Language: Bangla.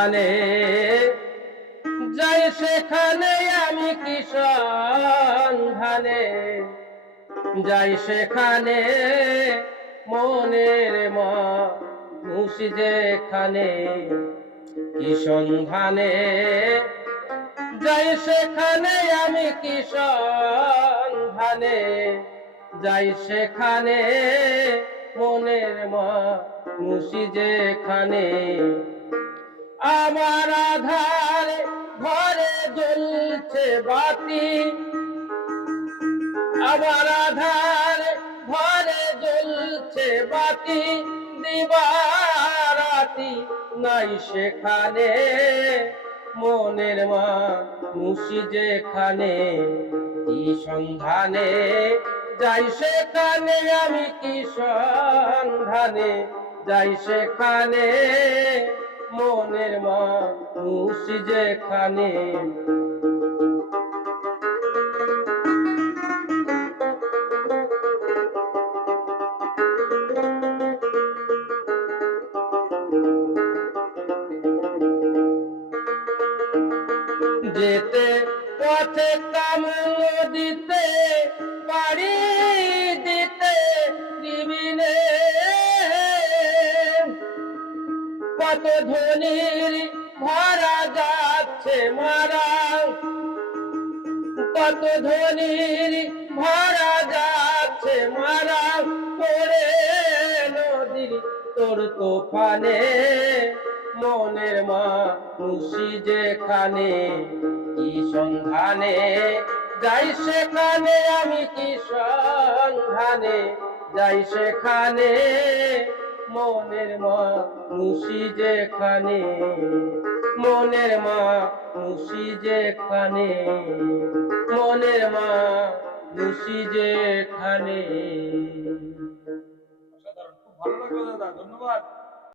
সন্ধানে যাই সেখানে আমি কি সন্ধানে যাই সেখানে মনের মানুষ যেখানে কি সন্ধানে যাই সেখানে আমি কি সন্ধানে যাই সেখানে মনের মানুষ যেখানে আমার আধার ঘরে জ্বলছে বাতি আমার আধার ঘরে জ্বলছে বাতি দিবারাতি নাই সেখানে মনের মানুষ যেখানে কি সন্ধানে যাই সেখানে আমি কি সন্ধানে যাই সেখানে মনের মানুষ যেখানে যেতে পথে কামড় দিতে পারি দিতে দিবিনে কত ধনির ভরা যাচ্ছে মারা কত ধনির ভরা যাচ্ছে মারা করে নদীর তোর তোফানে মনের মানুষ যেখানে কি সন্ধানে যাই সেখানে আমি কি সন্ধানে যাই সেখানে মনের মানুষ যেখানে মনের মানুষ যেখানে মনের মানুষ যেখানে। অসাধারণ, খুব ভালো লাগলো দাদা, ধন্যবাদ।